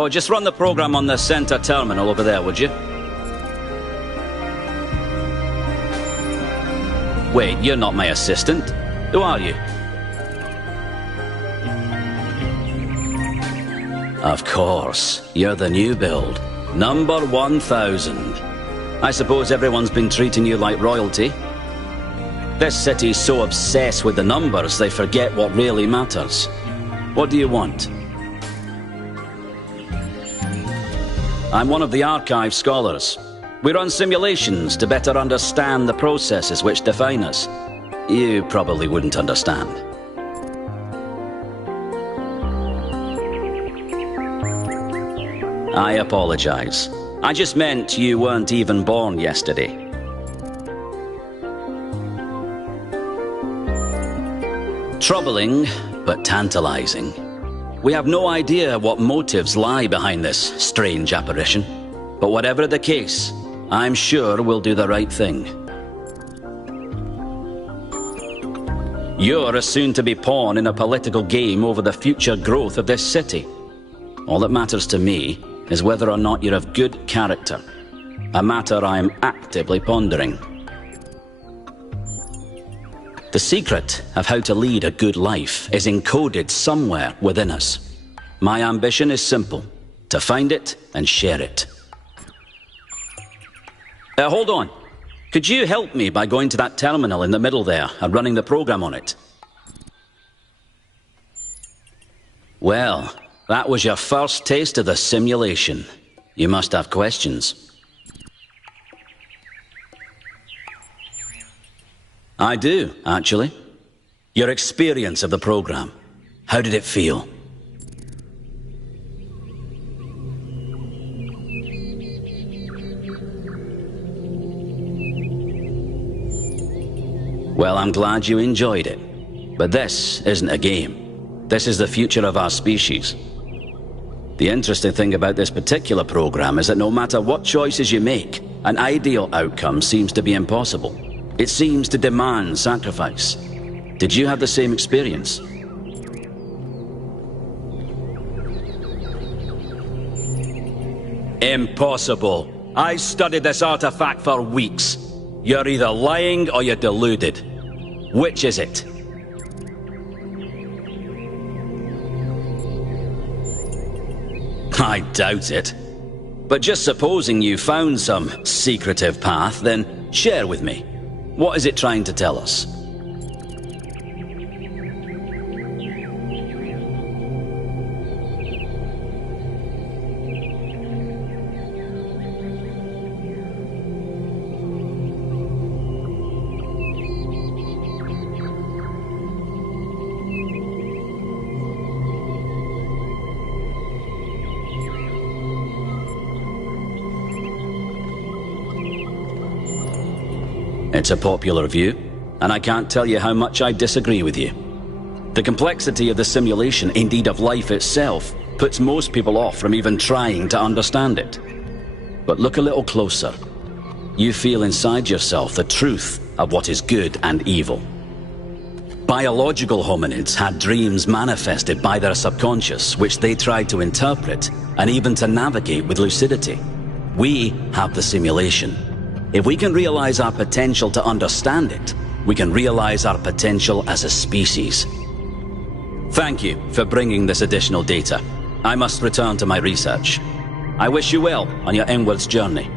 Oh, just run the program on the center terminal over there, would you? Wait, you're not my assistant. Who are you? Of course, you're the new build. Number 1000. I suppose everyone's been treating you like royalty. This city's so obsessed with the numbers they forget what really matters. What do you want? I'm one of the archive scholars. We run simulations to better understand the processes which define us. You probably wouldn't understand. I apologize. I just meant you weren't even born yesterday. Troubling, but tantalizing. We have no idea what motives lie behind this strange apparition. But whatever the case, I'm sure we'll do the right thing. You're a soon-to-be pawn in a political game over the future growth of this city. All that matters to me is whether or not you're of good character, a matter I am actively pondering. The secret of how to lead a good life is encoded somewhere within us. My ambition is simple, to find it and share it. Hold on. Could you help me by going to that terminal in the middle there and running the program on it? Well, that was your first taste of the simulation. You must have questions. I do, actually. Your experience of the program. How did it feel? Well, I'm glad you enjoyed it. But this isn't a game. This is the future of our species. The interesting thing about this particular program is that no matter what choices you make, an ideal outcome seems to be impossible. It seems to demand sacrifice. Did you have the same experience? Impossible. I studied this artifact for weeks. You're either lying or you're deluded. Which is it? I doubt it. But just supposing you found some secretive path, then share with me. What is it trying to tell us? It's a popular view, and I can't tell you how much I disagree with you. The complexity of the simulation, indeed of life itself, puts most people off from even trying to understand it. But look a little closer. You feel inside yourself the truth of what is good and evil. Biological hominids had dreams manifested by their subconscious, which they tried to interpret and even to navigate with lucidity. We have the simulation. If we can realize our potential to understand it, we can realize our potential as a species. Thank you for bringing this additional data. I must return to my research. I wish you well on your inwards journey.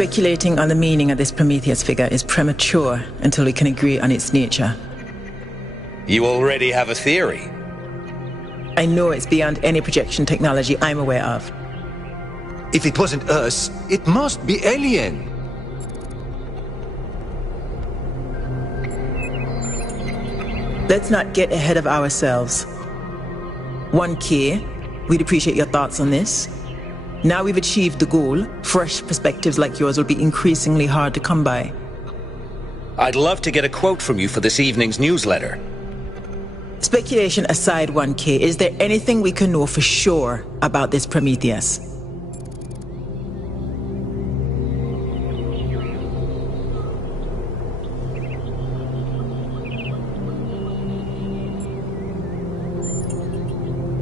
Speculating on the meaning of this Prometheus figure is premature until we can agree on its nature. You already have a theory. I know it's beyond any projection technology I'm aware of. If it wasn't us, it must be alien. Let's not get ahead of ourselves. 1K, we'd appreciate your thoughts on this. Now we've achieved the goal, fresh perspectives like yours will be increasingly hard to come by. I'd love to get a quote from you for this evening's newsletter. Speculation aside, 1K, is there anything we can know for sure about this Prometheus?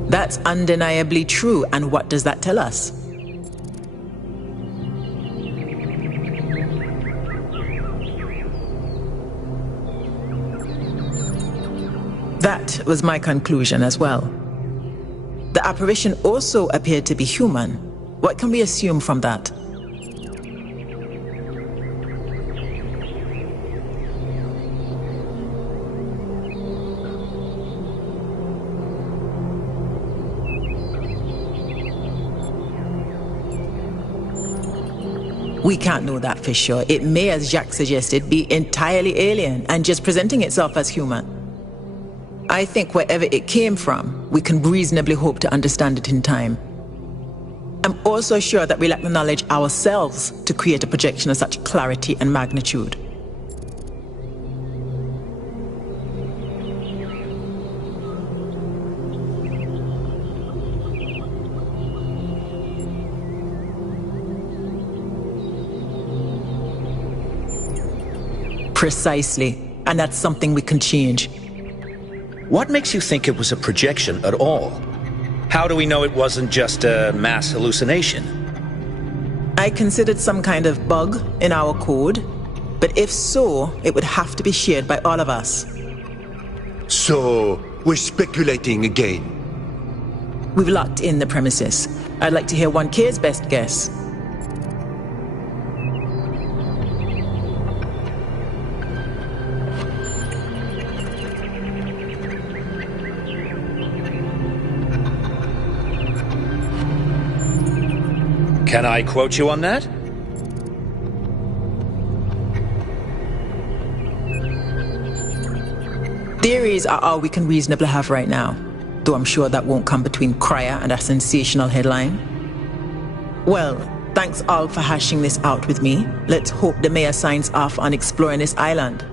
That's undeniably true, and what does that tell us? That was my conclusion as well. The apparition also appeared to be human. What can we assume from that? We can't know that for sure. It may, as Jacques suggested, be entirely alien and just presenting itself as human. I think wherever it came from, we can reasonably hope to understand it in time. I'm also sure that we lack the knowledge ourselves to create a projection of such clarity and magnitude. Precisely, and that's something we can change. What makes you think it was a projection at all? How do we know it wasn't just a mass hallucination? I considered some kind of bug in our code, but if so, it would have to be shared by all of us. So, we're speculating again. We've locked in the premises. I'd like to hear 1K's best guess. Can I quote you on that? Theories are all we can reasonably have right now, though I'm sure that won't come between Cryer and a sensational headline. Well, thanks all for hashing this out with me. Let's hope the mayor signs off on exploring this island.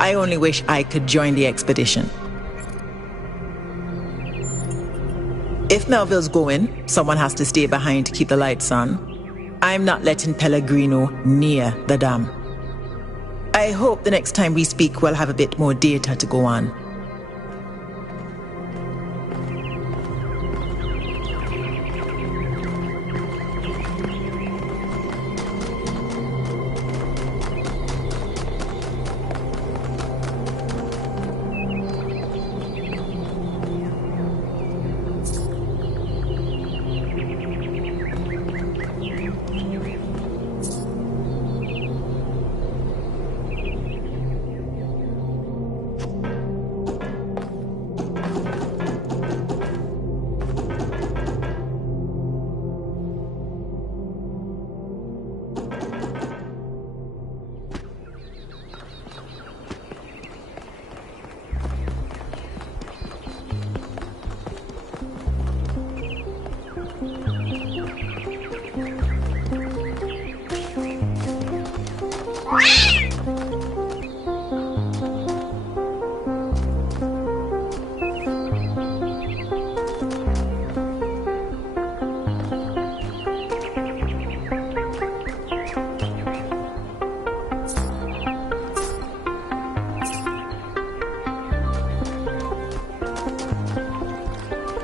I only wish I could join the expedition. If Melville's going, someone has to stay behind to keep the lights on. I'm not letting Pellegrino near the dam. I hope the next time we speak we'll have a bit more data to go on.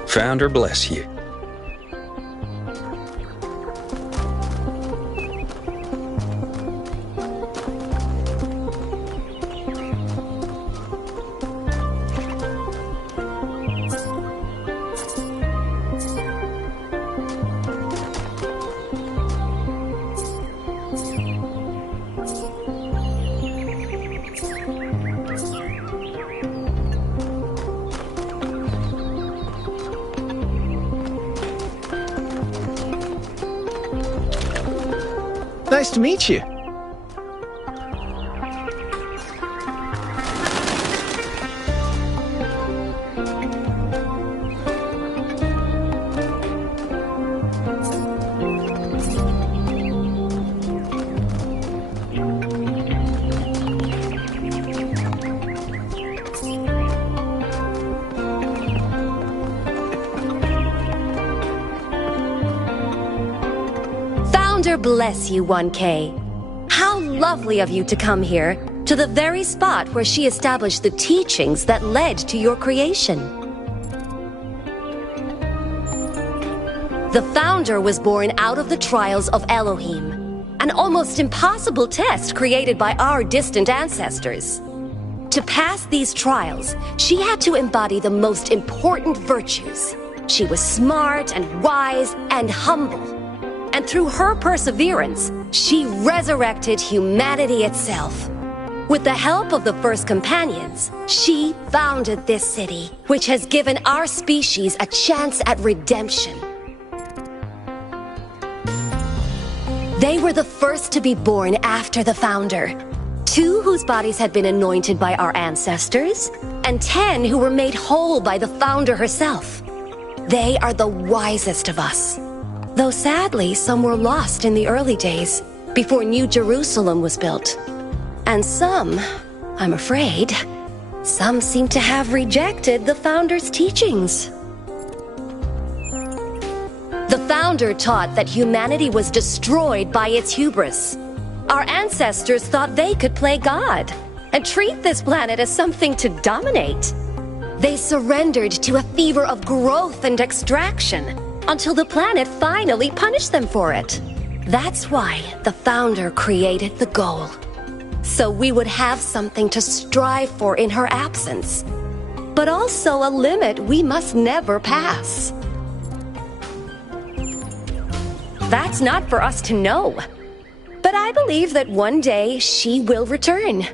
Founder bless you. Nice to meet you. Bless you, 1K. How lovely of you to come here, to the very spot where she established the teachings that led to your creation. The Founder was born out of the trials of Elohim, an almost impossible test created by our distant ancestors. To pass these trials, she had to embody the most important virtues. She was smart and wise and humble. And through her perseverance, she resurrected humanity itself. With the help of the first companions, she founded this city, which has given our species a chance at redemption. They were the first to be born after the Founder. 2 whose bodies had been anointed by our ancestors, and 10 who were made whole by the Founder herself. They are the wisest of us. Though sadly, some were lost in the early days, before New Jerusalem was built. And some, I'm afraid, some seem to have rejected the Founder's teachings. The Founder taught that humanity was destroyed by its hubris. Our ancestors thought they could play God, and treat this planet as something to dominate. They surrendered to a fever of growth and extraction, until the planet finally punished them for it. That's why the Founder created the goal. So we would have something to strive for in her absence, but also a limit we must never pass. That's not for us to know. But I believe that one day she will return.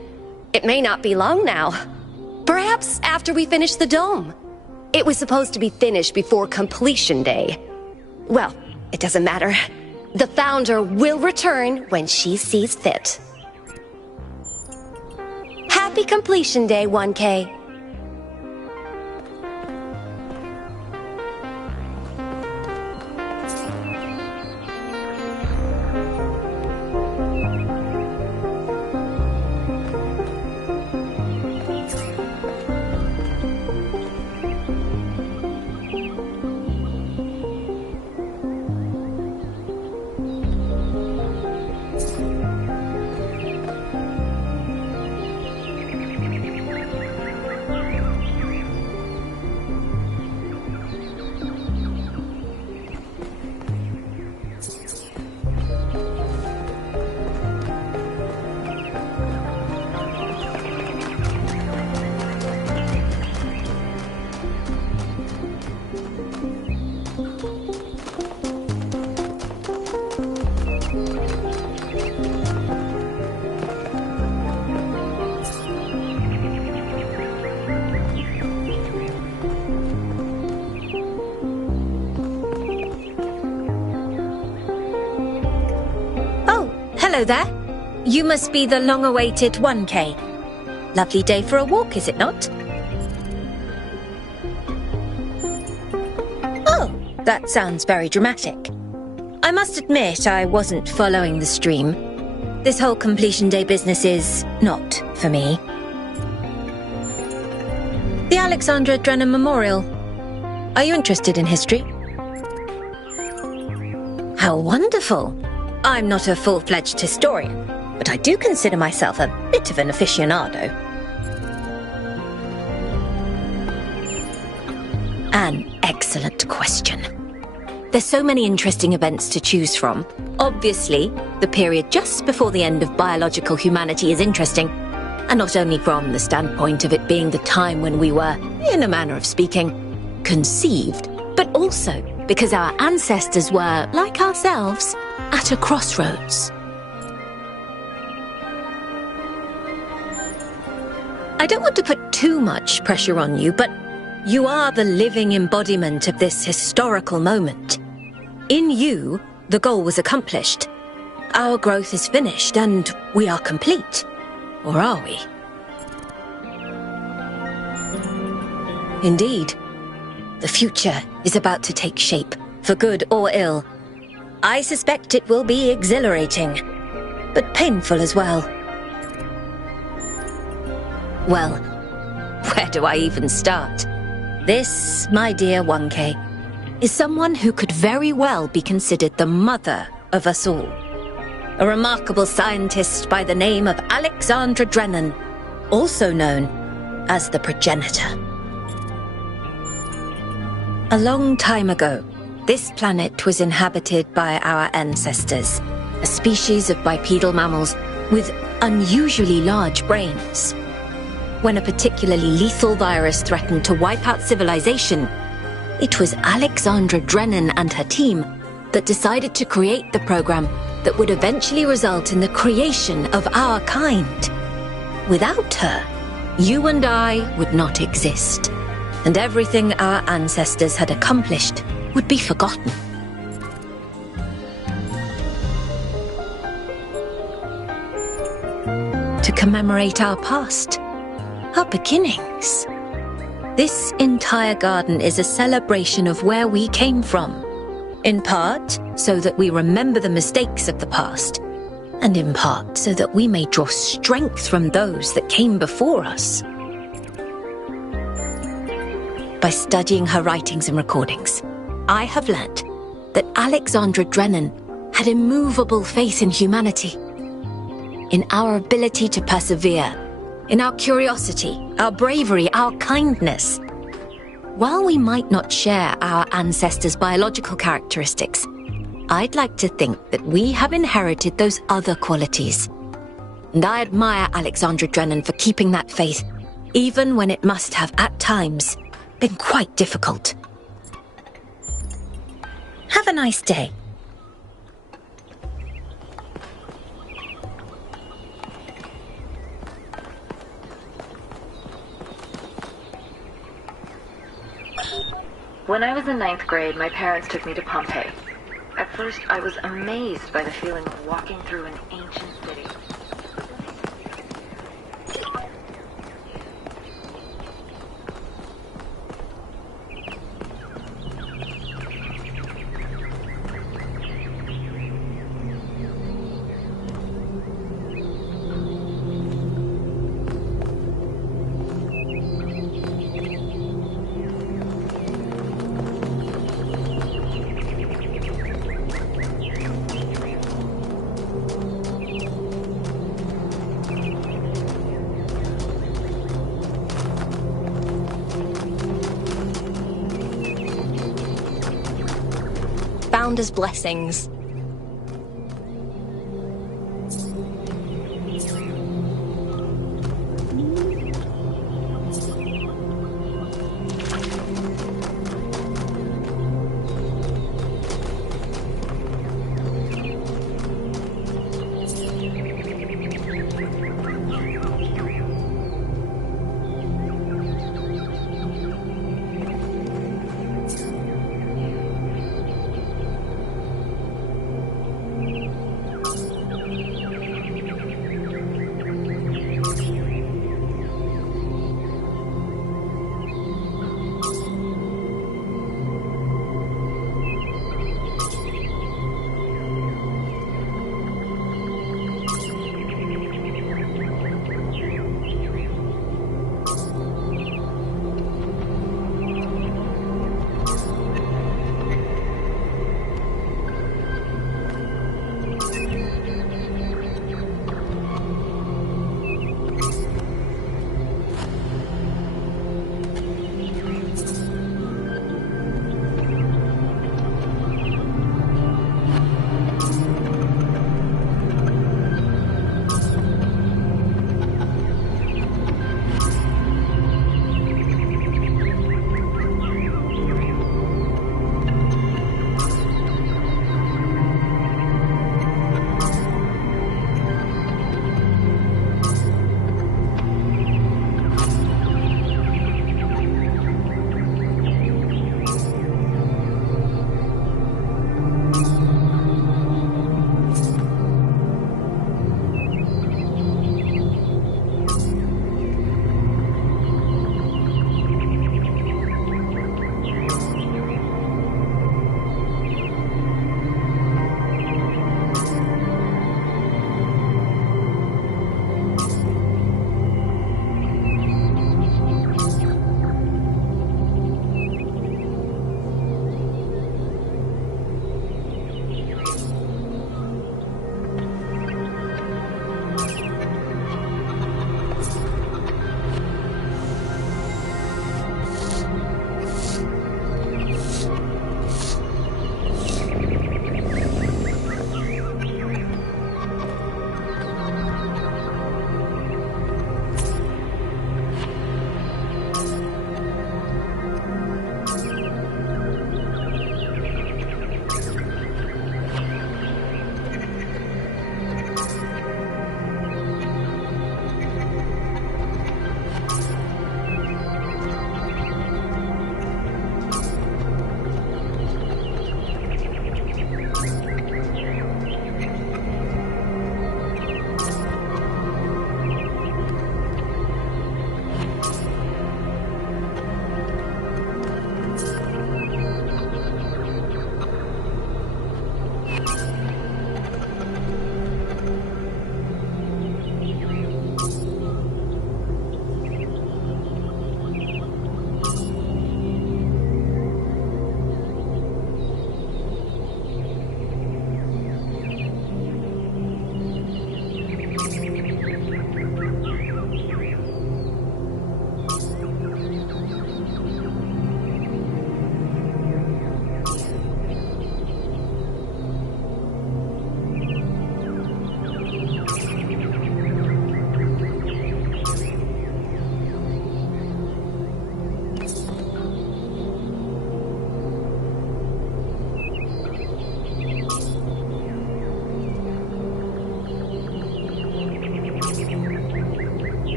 It may not be long now. Perhaps after we finish the dome. It was supposed to be finished before completion day. Well, it doesn't matter. The Founder will return when she sees fit. Happy completion day, 1K. Hello there. You must be the long-awaited 1K. Lovely day for a walk, is it not? Oh, that sounds very dramatic. I must admit I wasn't following the stream. This whole completion day business is not for me. The Alexandra Drennan Memorial. Are you interested in history? How wonderful! I'm not a full-fledged historian, but I do consider myself a bit of an aficionado. An excellent question. There's so many interesting events to choose from. Obviously, the period just before the end of biological humanity is interesting, and not only from the standpoint of it being the time when we were, in a manner of speaking, conceived, but also because our ancestors were, like ourselves, at a crossroads. I don't want to put too much pressure on you, but you are the living embodiment of this historical moment. In you, the goal was accomplished. our growth is finished and we are complete. Or are we? Indeed. The future is about to take shape, for good or ill. I suspect it will be exhilarating, but painful as well. Well, where do I even start? This, my dear 1K, is someone who could very well be considered the mother of us all. A remarkable scientist by the name of Alexandra Drennan, also known as the Progenitor. A long time ago, this planet was inhabited by our ancestors, a species of bipedal mammals with unusually large brains. When a particularly lethal virus threatened to wipe out civilization, it was Alexandra Drennan and her team that decided to create the program that would eventually result in the creation of our kind. Without her, you and I would not exist, and everything our ancestors had accomplished would be forgotten. To commemorate our past, our beginnings. This entire garden is a celebration of where we came from. In part, so that we remember the mistakes of the past, and in part, so that we may draw strength from those that came before us. By studying her writings and recordings, I have learnt that Alexandra Drennan had immovable faith in humanity, in our ability to persevere, in our curiosity, our bravery, our kindness. While we might not share our ancestors' biological characteristics, I'd like to think that we have inherited those other qualities. And I admire Alexandra Drennan for keeping that faith, even when it must have, at times, been quite difficult. Have a nice day. When I was in 9th grade, my parents took me to Pompeii. At first, I was amazed by the feeling of walking through an ancient city. Founder's blessings.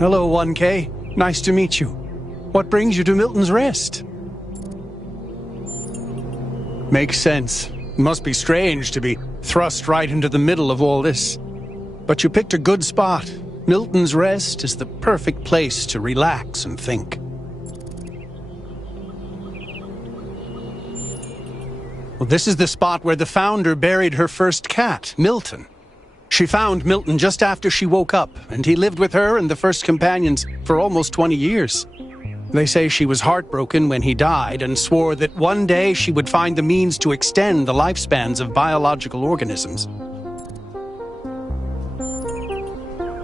Hello, 1K. Nice to meet you. What brings you to Milton's Rest? Makes sense. Must be strange to be thrust right into the middle of all this. But you picked a good spot. Milton's Rest is the perfect place to relax and think. Well, this is the spot where the Founder buried her first cat, Milton. She found Milton just after she woke up, and he lived with her and the first companions for almost 20 years. They say she was heartbroken when he died and swore that one day she would find the means to extend the lifespans of biological organisms.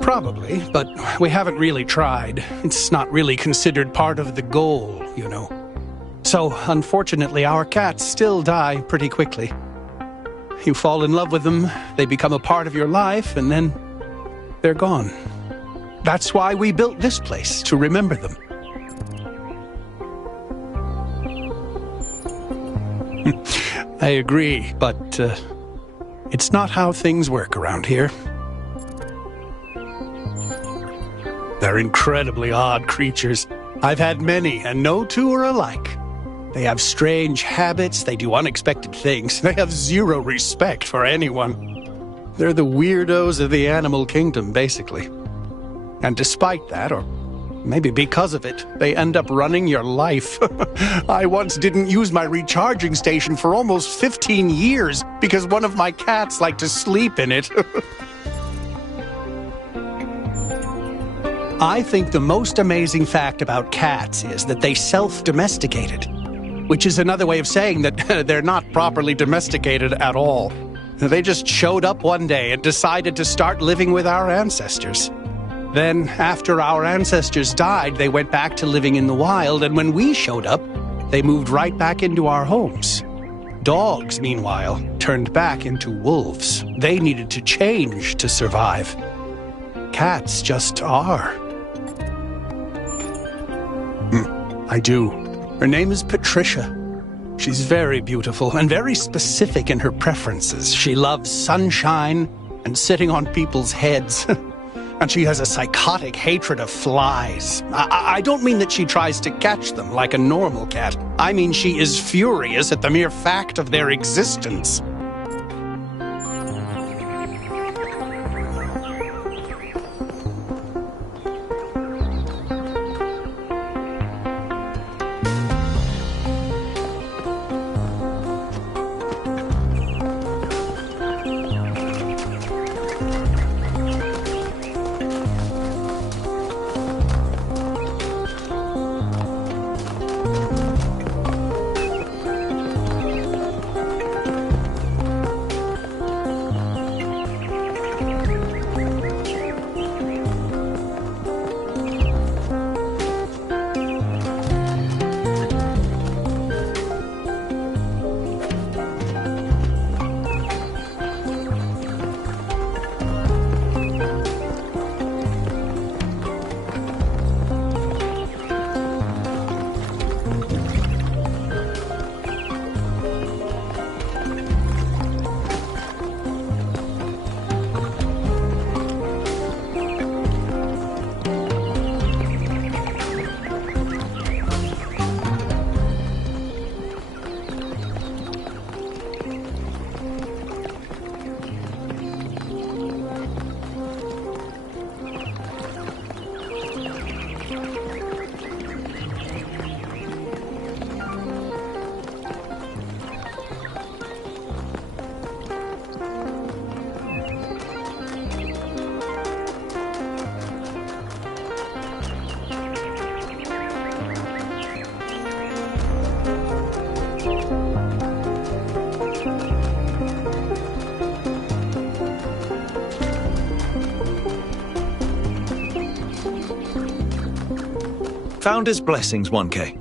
Probably, but we haven't really tried. It's not really considered part of the goal, you know. So, unfortunately, our cats still die pretty quickly. You fall in love with them, they become a part of your life, and then they're gone. That's why we built this place, to remember them. I agree, but it's not how things work around here. They're incredibly odd creatures. I've had many, and no two are alike. They have strange habits, they do unexpected things, they have zero respect for anyone. They're the weirdos of the animal kingdom, basically. And despite that, or maybe because of it, they end up running your life. I once didn't use my recharging station for almost 15 years because one of my cats liked to sleep in it. I think the most amazing fact about cats is that they self-domesticated. Which is another way of saying that they're not properly domesticated at all. They just showed up one day and decided to start living with our ancestors. Then, after our ancestors died, they went back to living in the wild, and when we showed up, they moved right back into our homes. Dogs, meanwhile, turned back into wolves. They needed to change to survive. Cats just are. I do. Her name is Patricia. She's very beautiful and very specific in her preferences. She loves sunshine and sitting on people's heads. And she has a psychotic hatred of flies. I don't mean that she tries to catch them like a normal cat. I mean she is furious at the mere fact of their existence. Founder's blessings, 1K.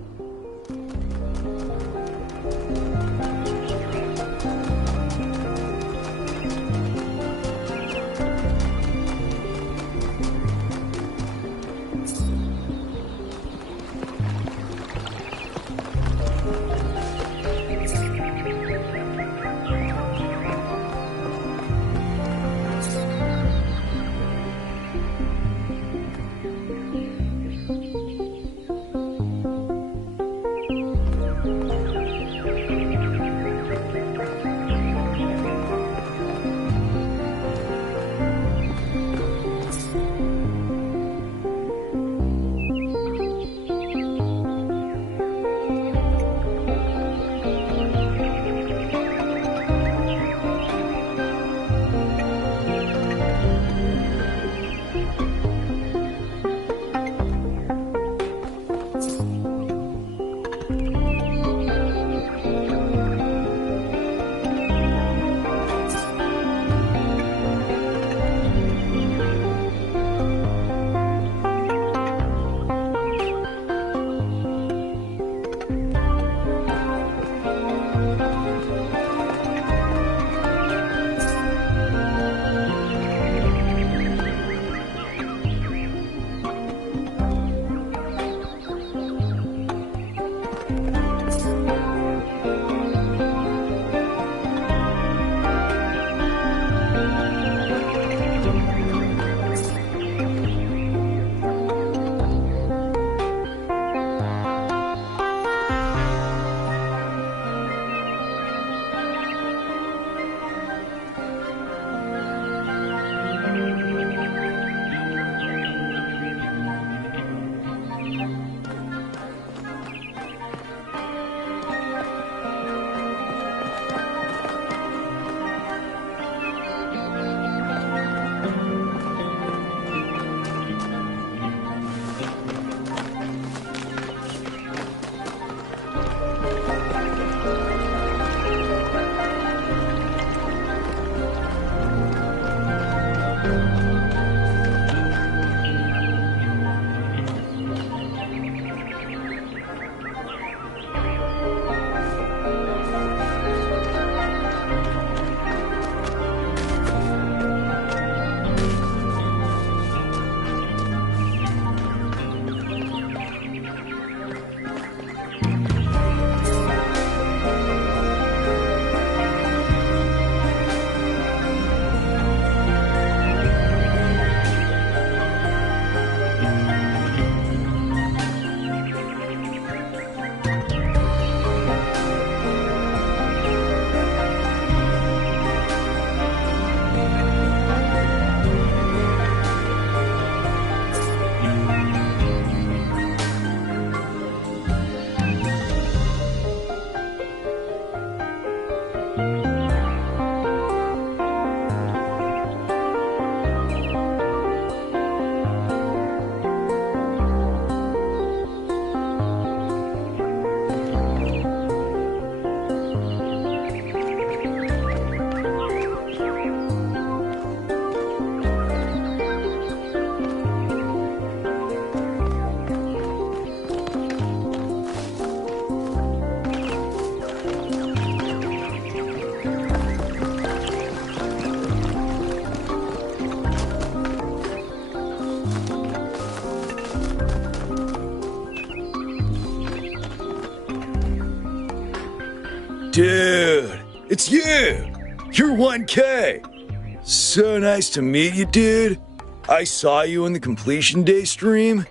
Dude, it's you! You're 1K! So nice to meet you, dude. I saw you in the completion day stream.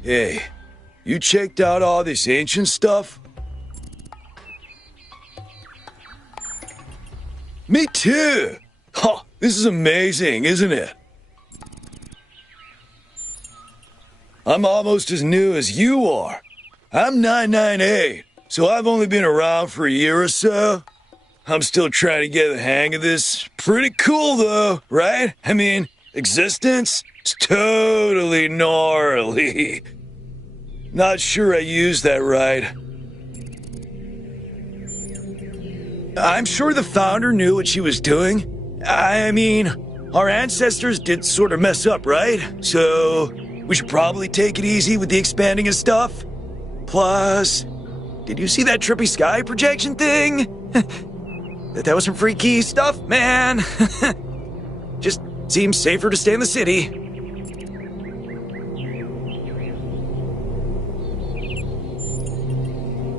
Hey, you checked out all this ancient stuff? Me too! Oh, this is amazing, isn't it? I'm almost as new as you are. I'm 998, so I've only been around for a year or so. I'm still trying to get the hang of this. Pretty cool, though, right? I mean, existence is totally gnarly. Not sure I used that right. I'm sure the founder knew what she was doing. I mean, our ancestors did sort of mess up, right? So we should probably take it easy with the expanding of stuff. Plus, did you see that trippy sky projection thing? That was some freaky stuff, man. Just seems safer to stay in the city.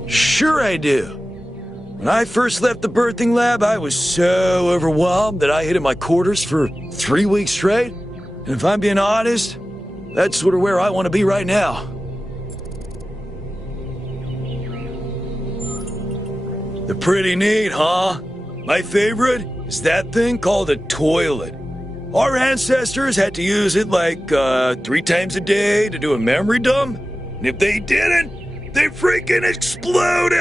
Sure I do. When I first left the birthing lab, I was so overwhelmed that I hid in my quarters for 3 weeks straight. And if I'm being honest, that's sort of where I want to be right now. They're pretty neat, huh? My favorite is that thing called a toilet. Our ancestors had to use it like 3 times a day to do a memory dump. And if they didn't, they freaking exploded!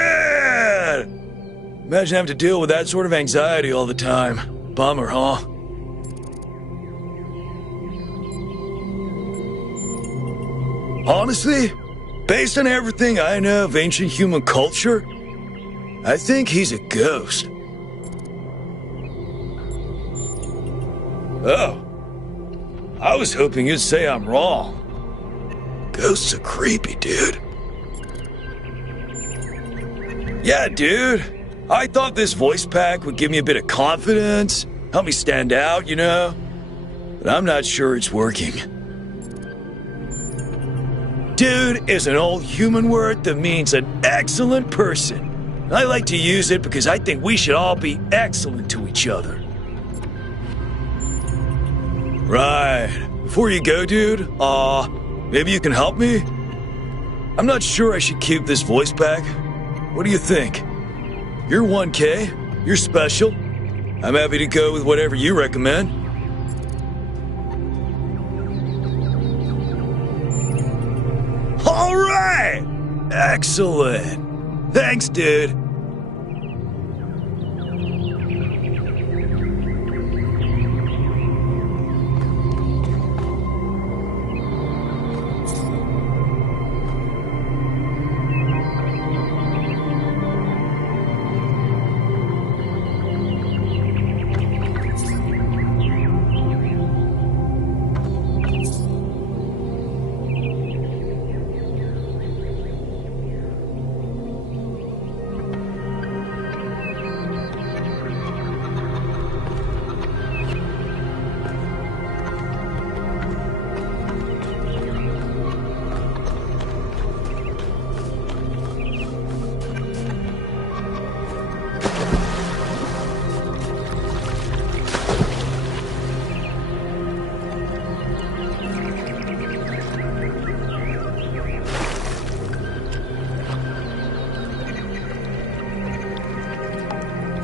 Imagine having to deal with that sort of anxiety all the time. Bummer, huh? Honestly, based on everything I know of ancient human culture, I think he's a ghost. Oh. I was hoping you'd say I'm wrong. Ghosts are creepy, dude. Yeah, dude. I thought this voice pack would give me a bit of confidence, help me stand out, you know? But I'm not sure it's working. Dude is an old human word that means an excellent person. I like to use it because I think we should all be excellent to each other. Right. Before you go, dude, maybe you can help me? I'm not sure I should keep this voice pack. What do you think? You're 1K. You're special. I'm happy to go with whatever you recommend. All right! Excellent. Thanks, dude.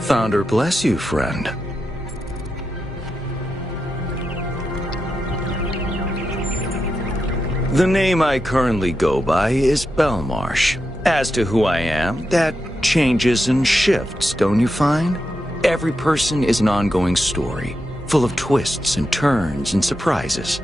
Founder bless you, friend. The name I currently go by is Belmarsh. As to who I am, that changes and shifts, don't you find? Every person is an ongoing story, full of twists and turns and surprises.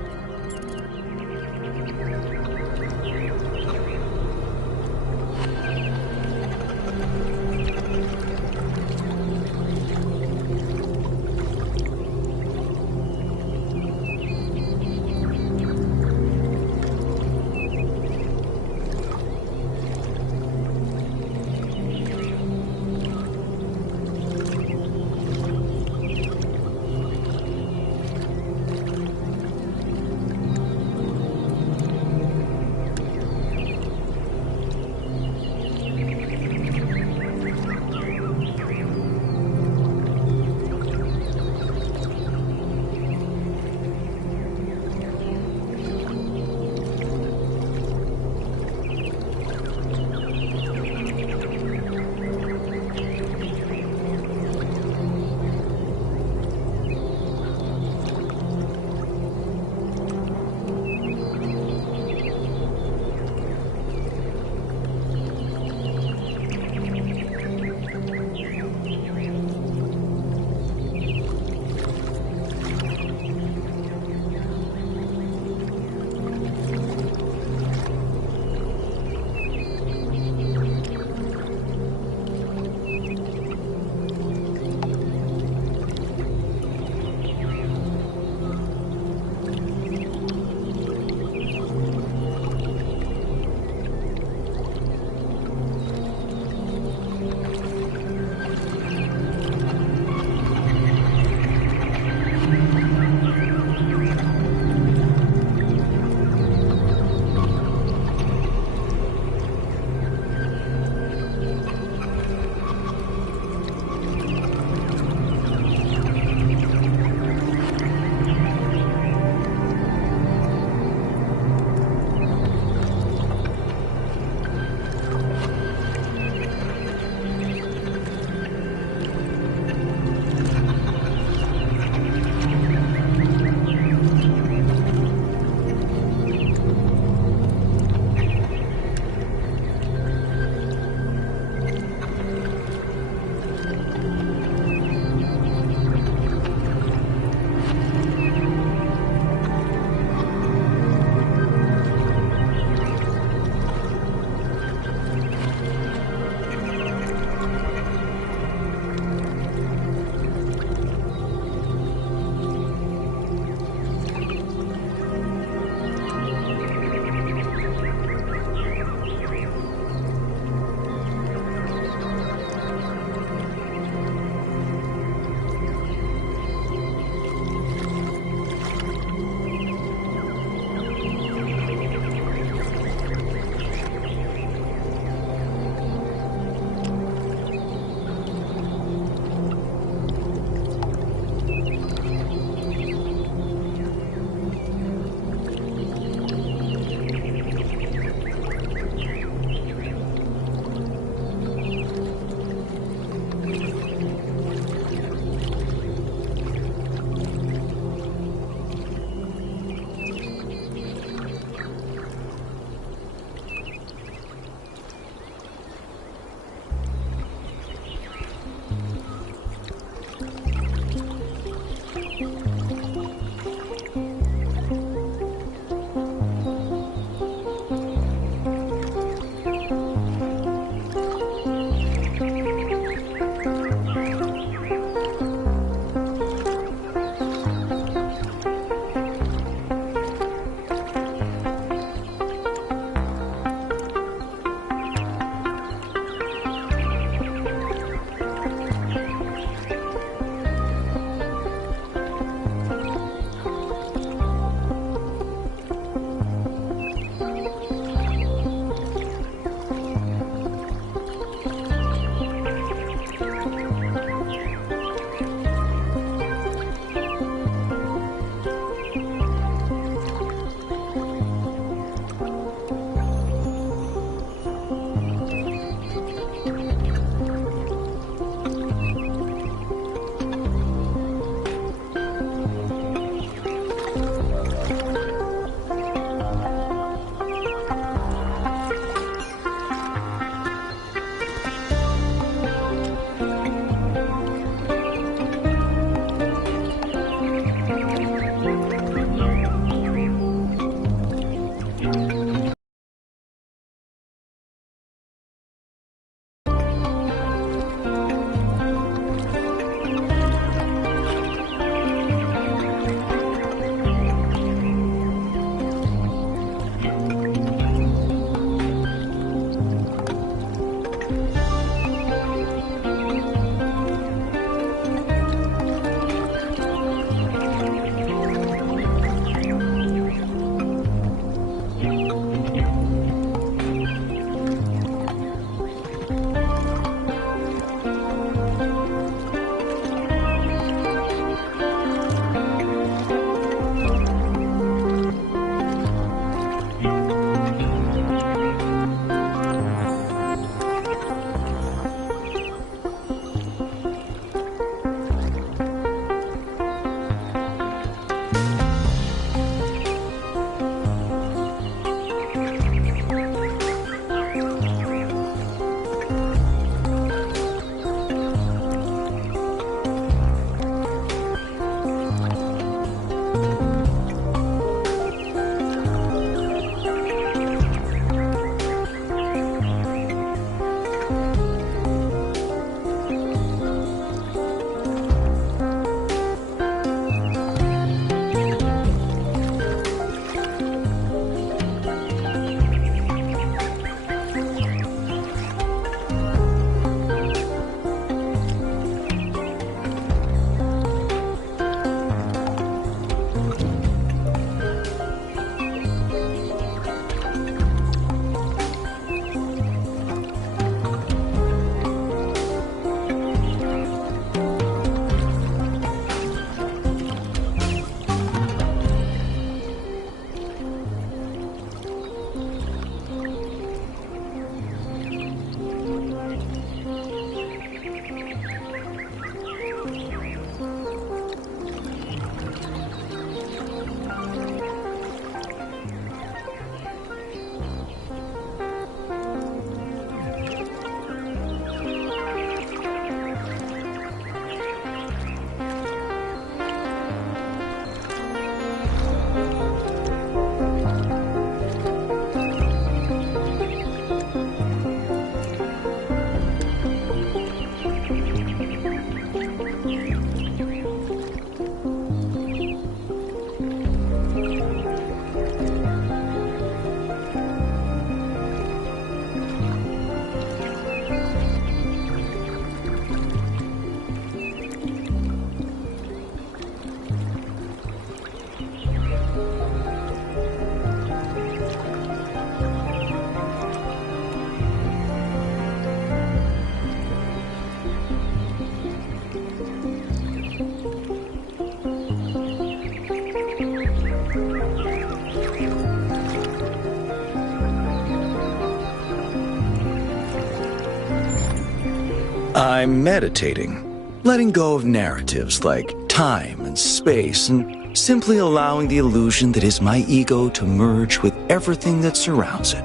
I'm meditating, letting go of narratives like time and space, and simply allowing the illusion that is my ego to merge with everything that surrounds it.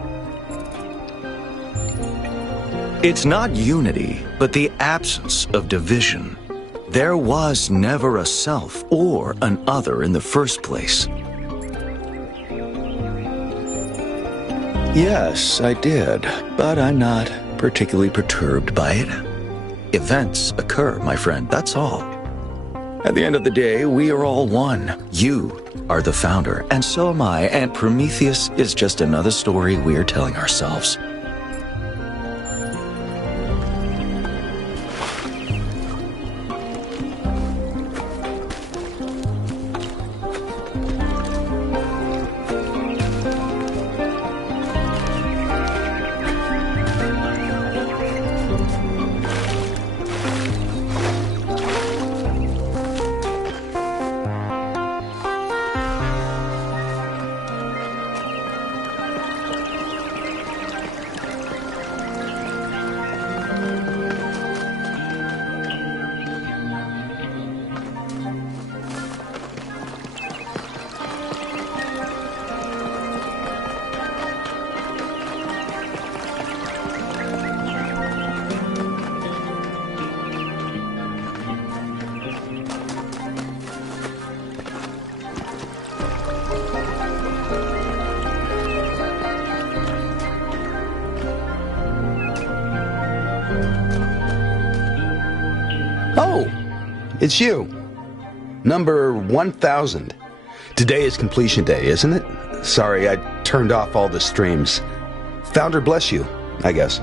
It's not unity, but the absence of division. There was never a self or an other in the first place. Yes, I did, but I'm not particularly perturbed by it. Events occur, my friend, that's all. At the end of the day, we are all one. You are the founder, and so am I, and Prometheus is just another story we're telling ourselves. Oh, it's you. Number 1000. Today is completion day, isn't it? Sorry, I turned off all the streams. Founder bless you, I guess.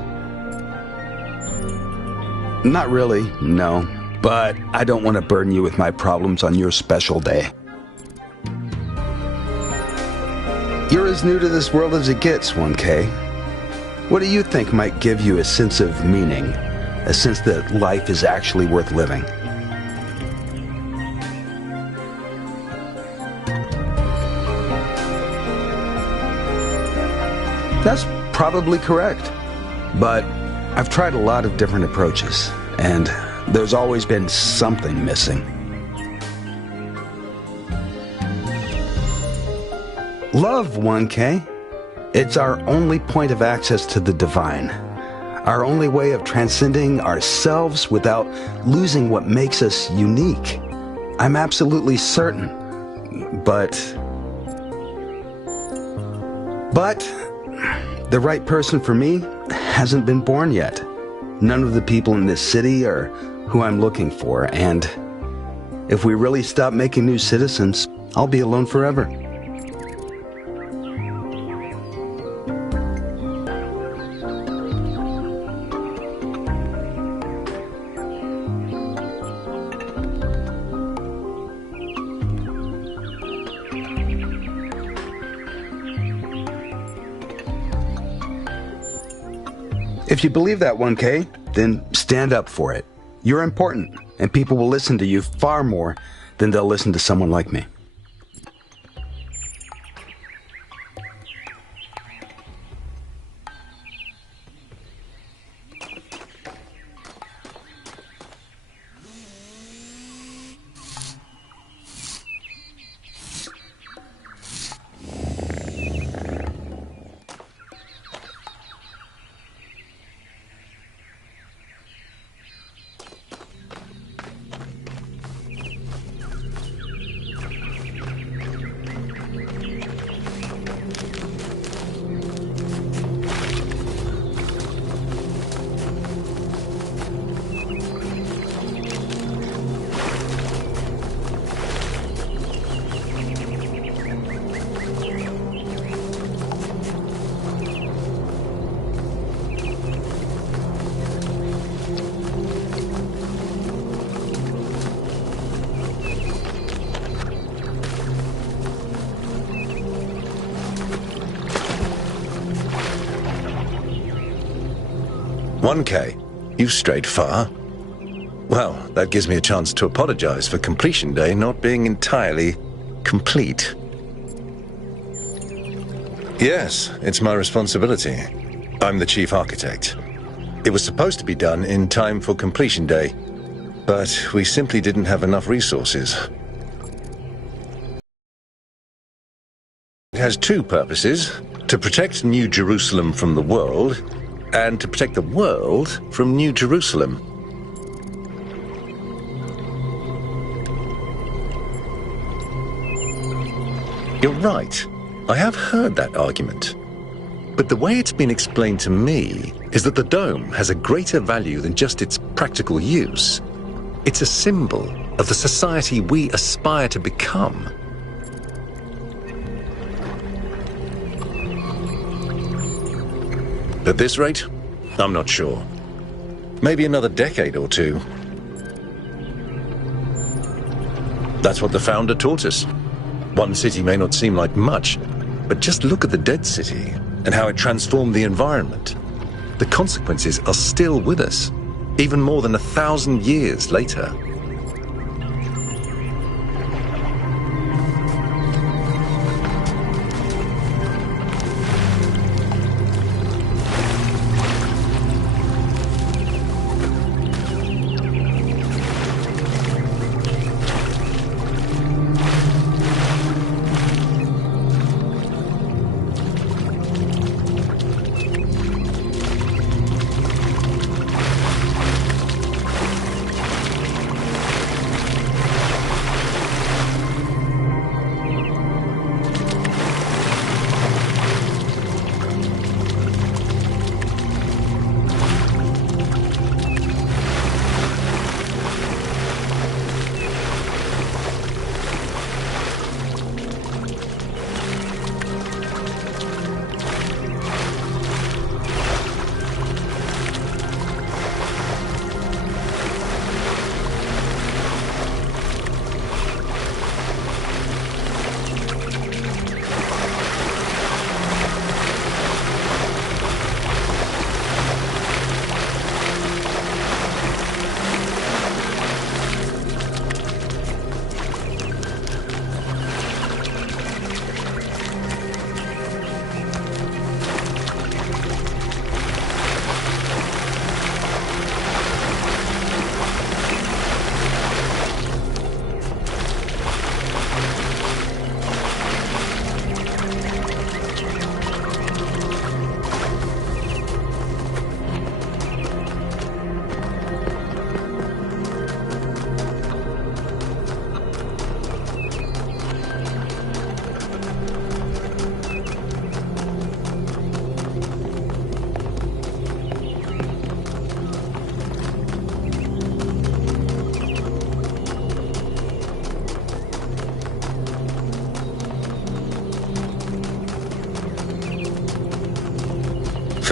Not really, no. But I don't want to burden you with my problems on your special day. You're as new to this world as it gets, 1K. What do you think might give you a sense of meaning? A sense that life is actually worth living? That's probably correct. But I've tried a lot of different approaches, and there's always been something missing. Love, 1K. It's our only point of access to the divine. Our only way of transcending ourselves without losing what makes us unique. I'm absolutely certain. But the right person for me hasn't been born yet. None of the people in this city are who I'm looking for, and if we really stop making new citizens, I'll be alone forever. If you believe that, 1K, then stand up for it. You're important, and people will listen to you far more than they'll listen to someone like me. You've strayed far. Well, that gives me a chance to apologize for completion day not being entirely complete. Yes, it's my responsibility. I'm the chief architect. It was supposed to be done in time for completion day, but we simply didn't have enough resources. It has two purposes: to protect New Jerusalem from the world, and to protect the world from New Jerusalem. You're right. I have heard that argument. But the way it's been explained to me is that the dome has a greater value than just its practical use. It's a symbol of the society we aspire to become. At this rate, I'm not sure. Maybe another decade or two. That's what the founder taught us. One city may not seem like much, but just look at the dead city and how it transformed the environment. The consequences are still with us, even more than 1,000 years later.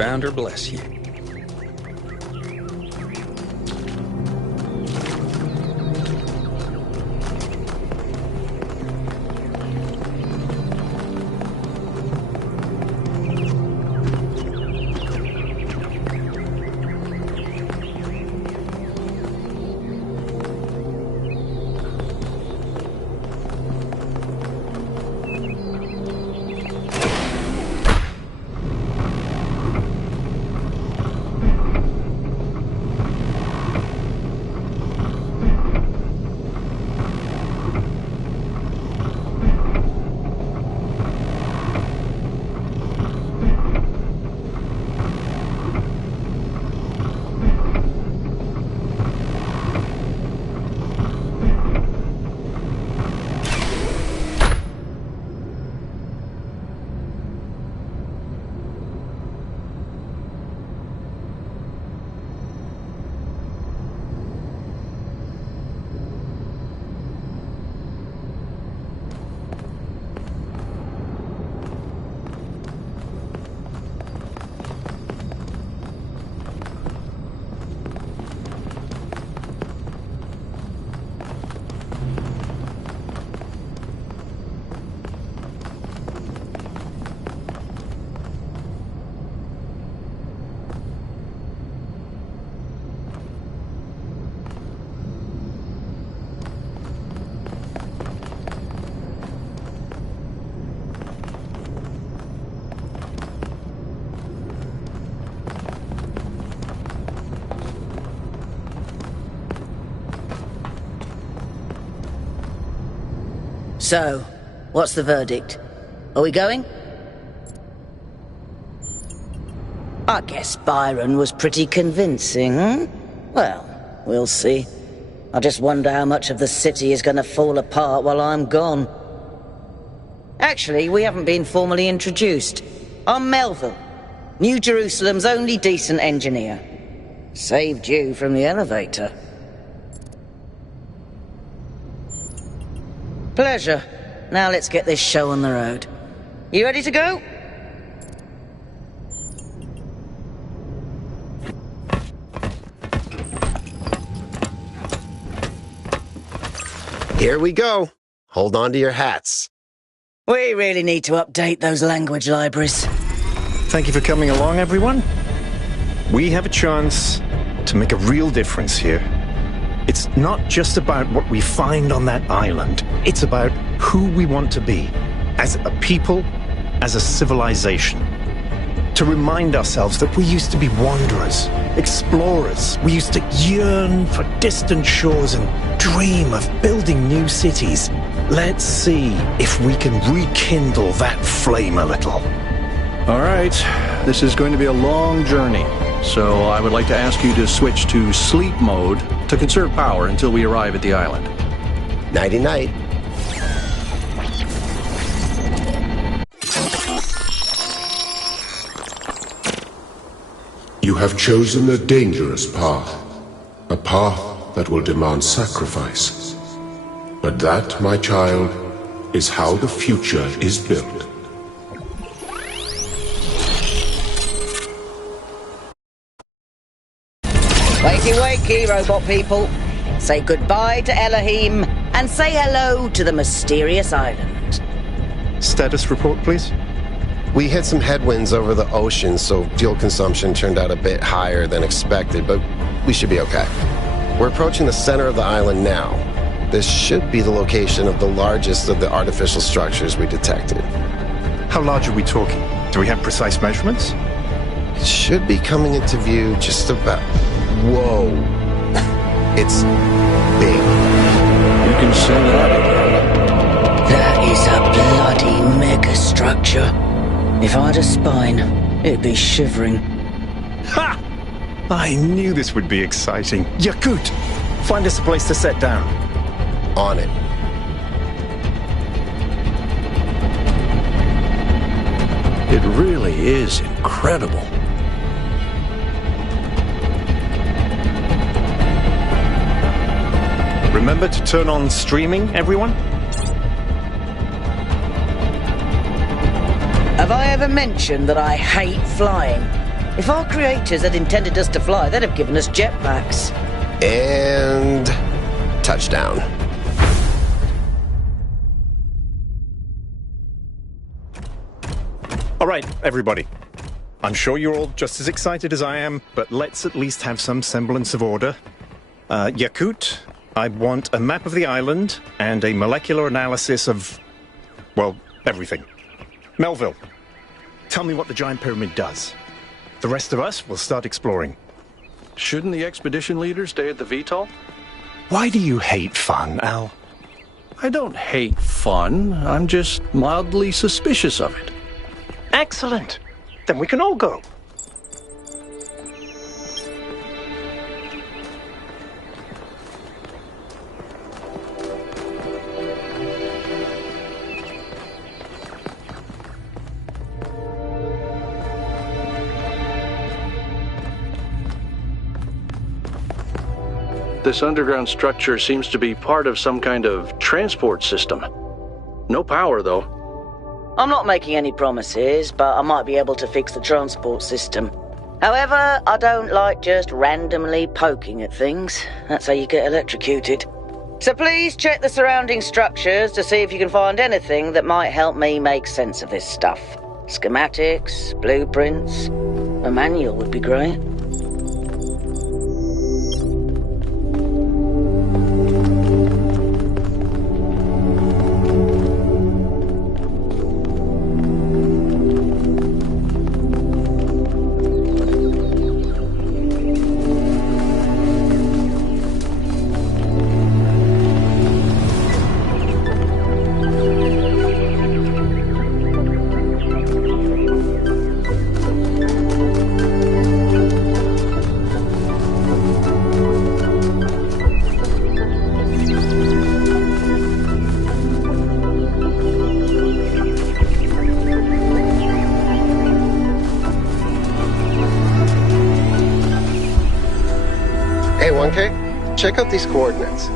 Founder bless you. So, what's the verdict? Are we going? I guess Byron was pretty convincing, hmm? Well, we'll see. I just wonder how much of the city is gonna fall apart while I'm gone. Actually, we haven't been formally introduced. I'm Melville, New Jerusalem's only decent engineer. Saved you from the elevator. Pleasure. Now let's get this show on the road. You ready to go? Here we go. Hold on to your hats. We really need to update those language libraries. Thank you for coming along, everyone. We have a chance to make a real difference here. It's not just about what we find on that island. It's about who we want to be, as a people, as a civilization. To remind ourselves that we used to be wanderers, explorers. We used to yearn for distant shores and dream of building new cities. Let's see if we can rekindle that flame a little. All right, this is going to be a long journey, so I would like to ask you to switch to sleep mode to conserve power until we arrive at the island. Nighty-night. You have chosen a dangerous path, a path that will demand sacrifice. But that, my child, is how the future is built. Wakey wakey, robot people. Say goodbye to Elohim, and say hello to the mysterious island. Status report, please. We hit some headwinds over the ocean, so fuel consumption turned out a bit higher than expected, but we should be okay. We're approaching the center of the island now. This should be the location of the largest of the artificial structures we detected. How large are we talking? Do we have precise measurements? It should be coming into view just about... Whoa. It's big. You can say that again. That is a bloody megastructure. If I had a spine, it'd be shivering. Ha! I knew this would be exciting. Yakut, find us a place to set down. On it. It really is incredible. Remember to turn on streaming, everyone? Have I ever mentioned that I hate flying? If our creators had intended us to fly, they'd have given us jetpacks. And touchdown. All right, everybody. I'm sure you're all just as excited as I am, but let's at least have some semblance of order. Yakut, I want a map of the island and a molecular analysis of, well, everything. Melville, tell me what the giant pyramid does. The rest of us will start exploring. Shouldn't the expedition leader stay at the VTOL? Why do you hate fun, Al? I don't hate fun. I'm just mildly suspicious of it. Excellent. Then we can all go. This underground structure seems to be part of some kind of transport system. No power, though. I'm not making any promises, but I might be able to fix the transport system. However, I don't like just randomly poking at things. That's how you get electrocuted. So please check the surrounding structures to see if you can find anything that might help me make sense of this stuff. Schematics, blueprints, a manual would be great. Check out these coordinates.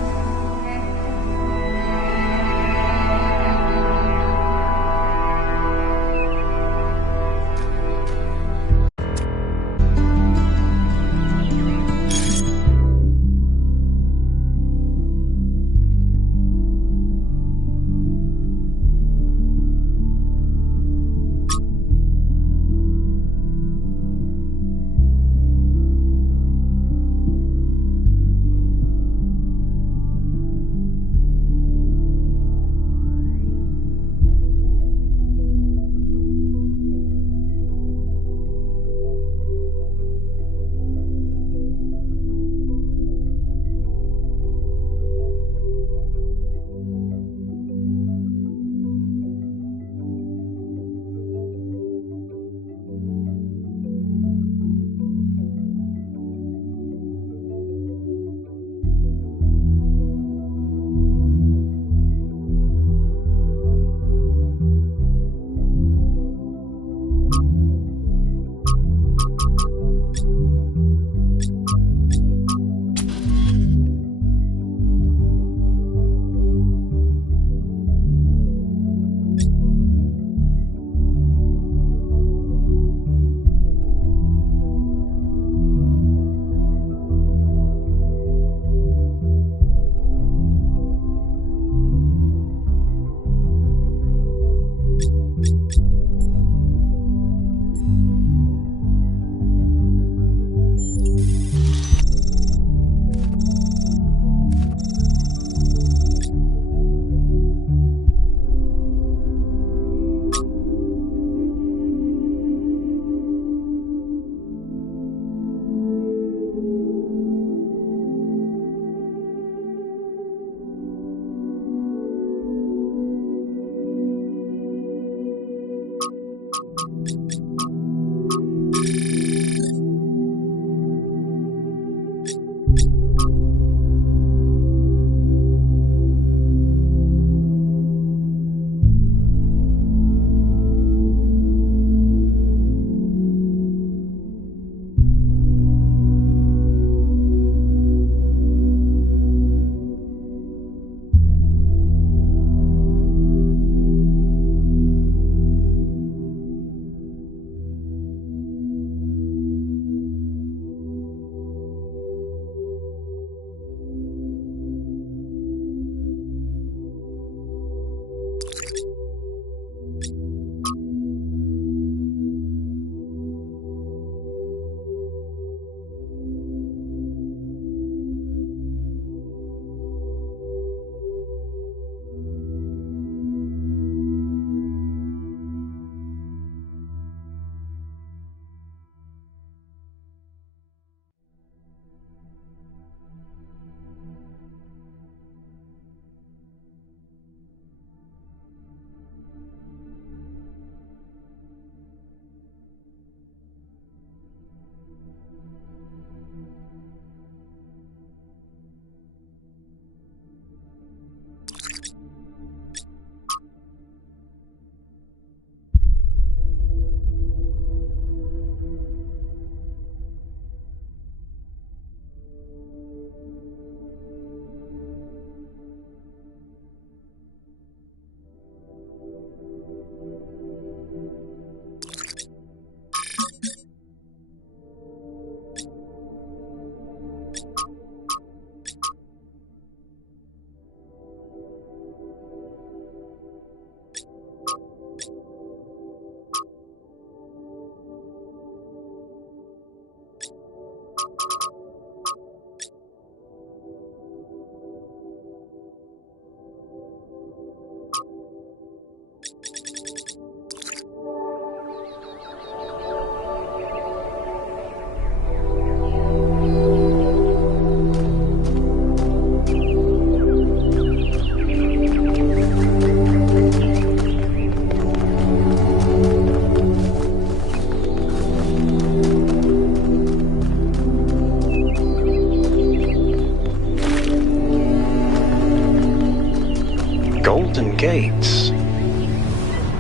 Golden gates.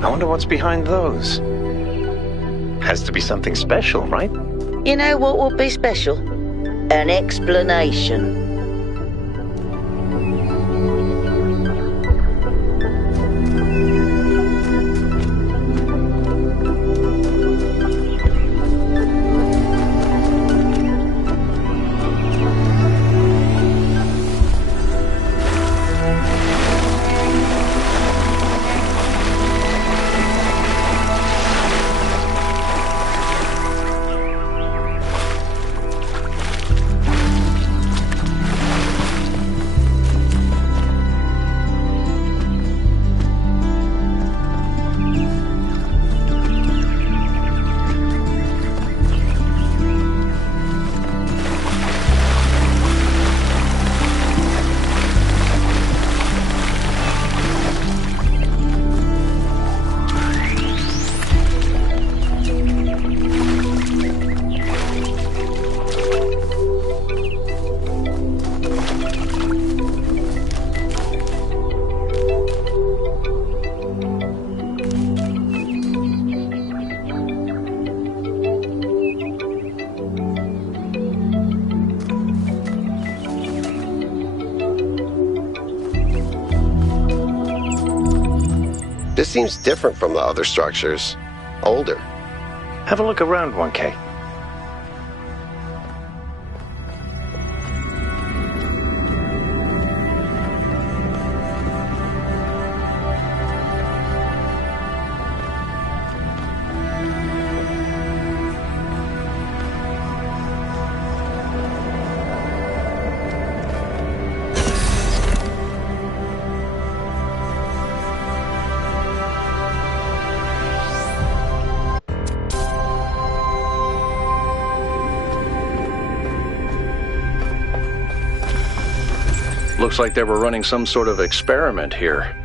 I wonder what's behind those. Has to be something special, right? You know what would be special? An explanation. This seems different from the other structures. Older. Have a look around, 1K. Looks like they were running some sort of experiment here.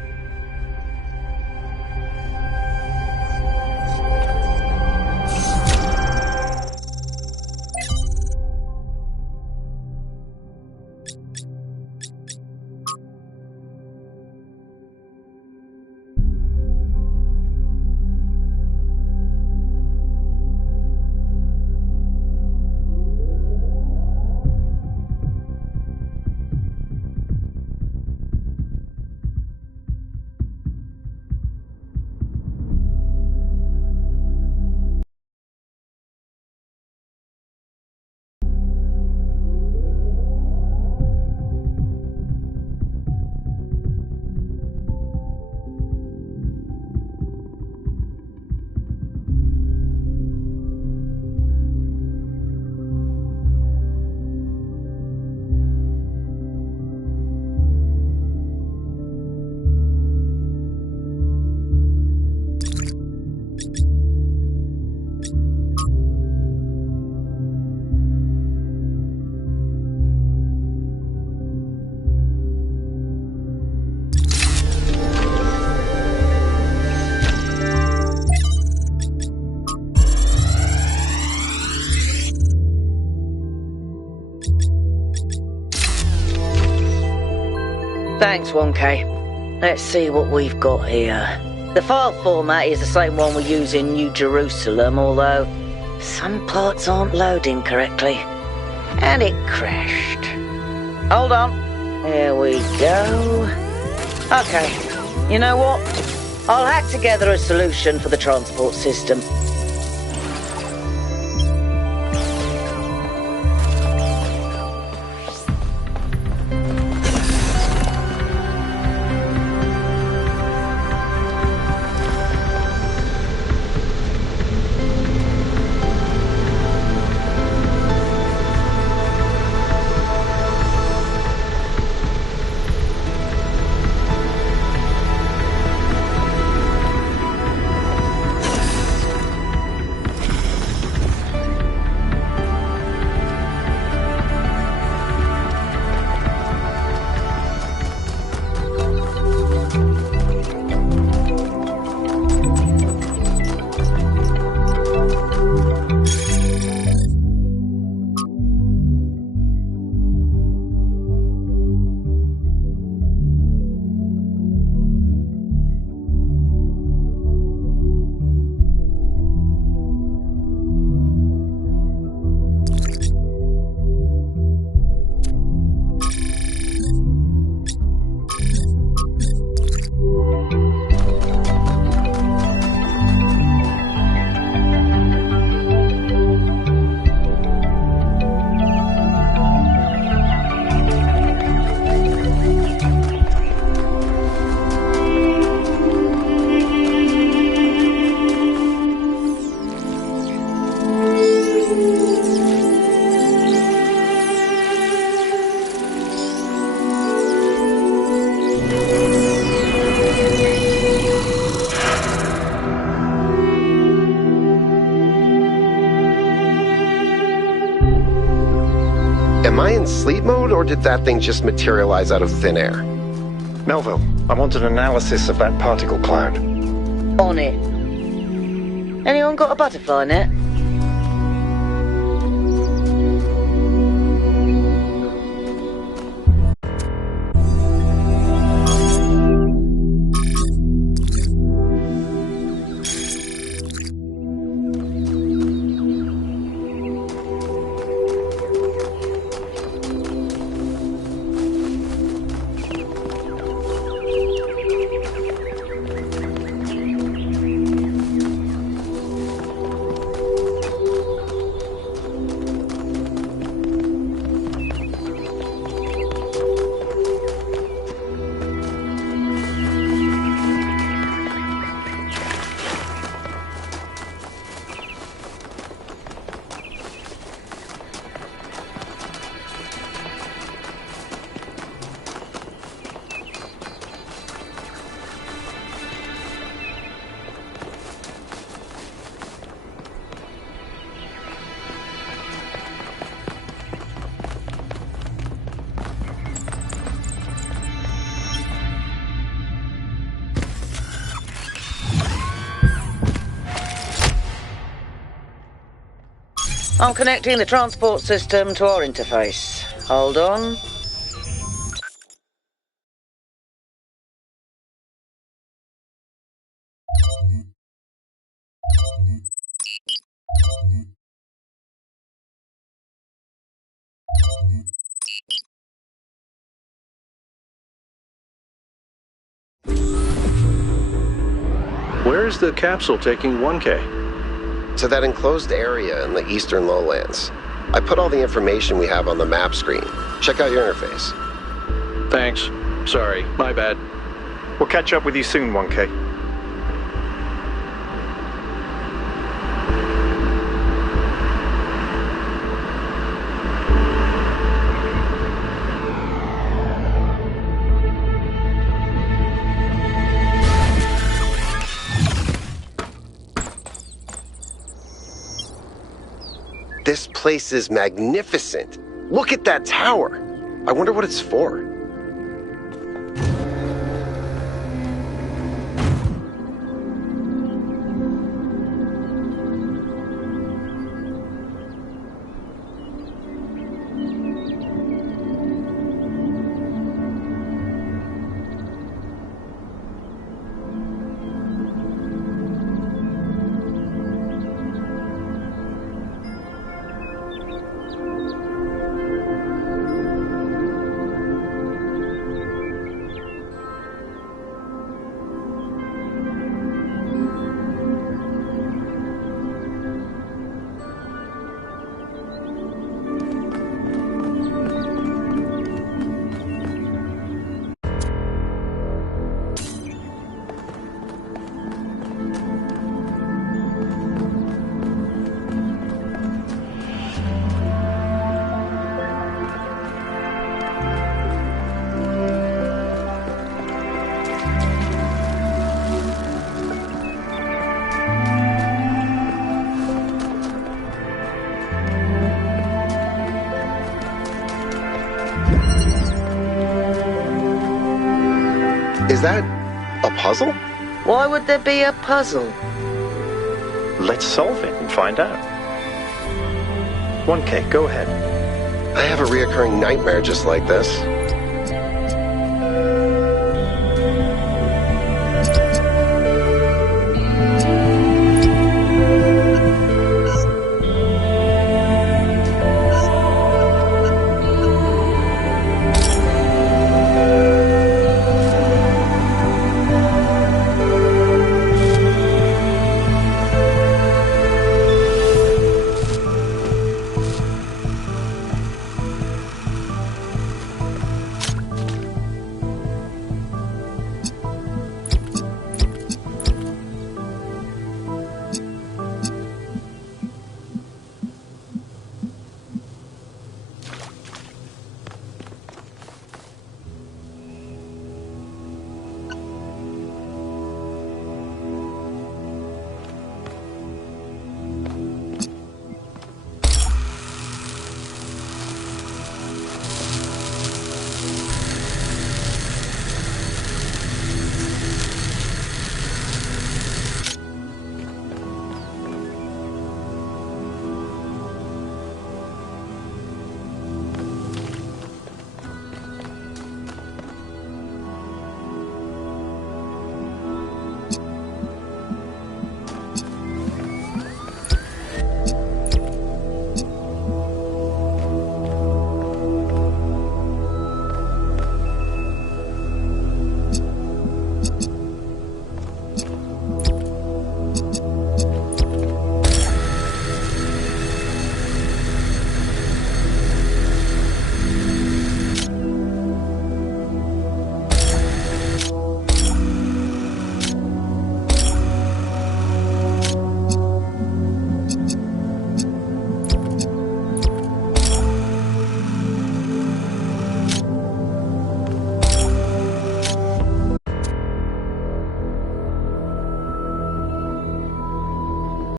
Thanks, 1K. Let's see what we've got here. The file format is the same one we use in New Jerusalem, although some parts aren't loading correctly. And it crashed. Hold on. Here we go. Okay, you know what? I'll hack together a solution for the transport system. Am I in sleep mode, or did that thing just materialize out of thin air? Melville, I want an analysis of that particle cloud. On it. Anyone got a butterfly net? I'm connecting the transport system to our interface. Hold on. Where is the capsule taking 1K? To that enclosed area in the eastern lowlands. I put all the information we have on the map screen. Check out your interface. Thanks. Sorry, my bad. We'll catch up with you soon, 1K. This place is magnificent. Look at that tower. I wonder what it's for. Is that a puzzle? Why would there be a puzzle? Let's solve it and find out. 1K, go ahead. I have a reoccurring nightmare just like this.